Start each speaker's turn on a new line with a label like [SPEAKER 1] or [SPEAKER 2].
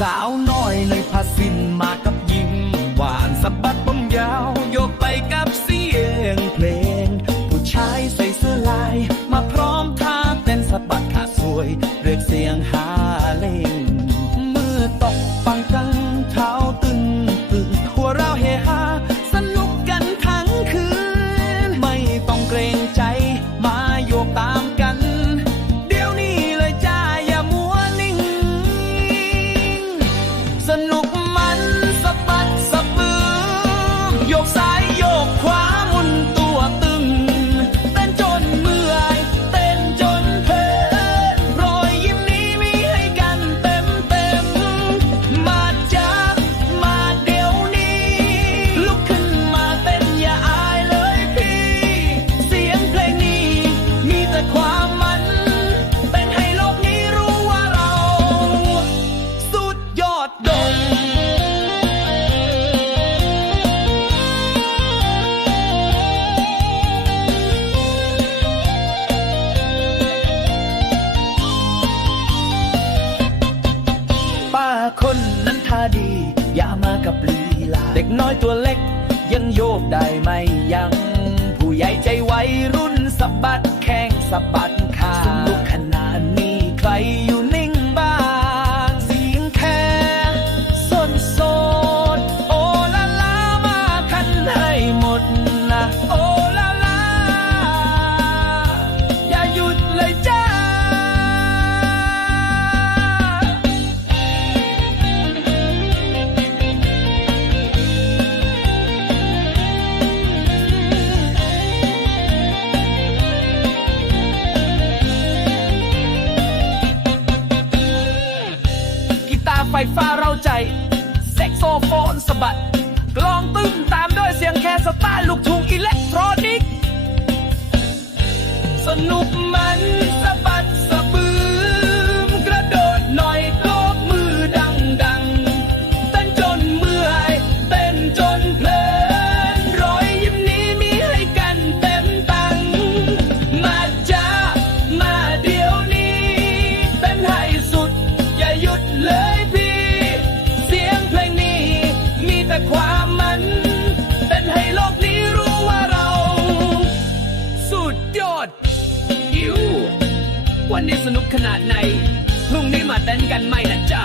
[SPEAKER 1] สาวน้อยเลยพาซินมากับยิ้มหวานสะบัดผมยาวโยกไปกับ 累 ดี อย่ามากับลีลา เด็กน้อยตัวเล็ก ยังโยกได้ไม่ยัง ผู้ใหญ่ใจไวรุ่นสะบัดแข้งสะบัดขา บัดกลองตึ้งตามด้วยเสียงแคสต้าลูกทุ่ง วันนี้สนุกขนาดไหน พรุ่งนี้มาเต้นกันไหมนะจ๊ะ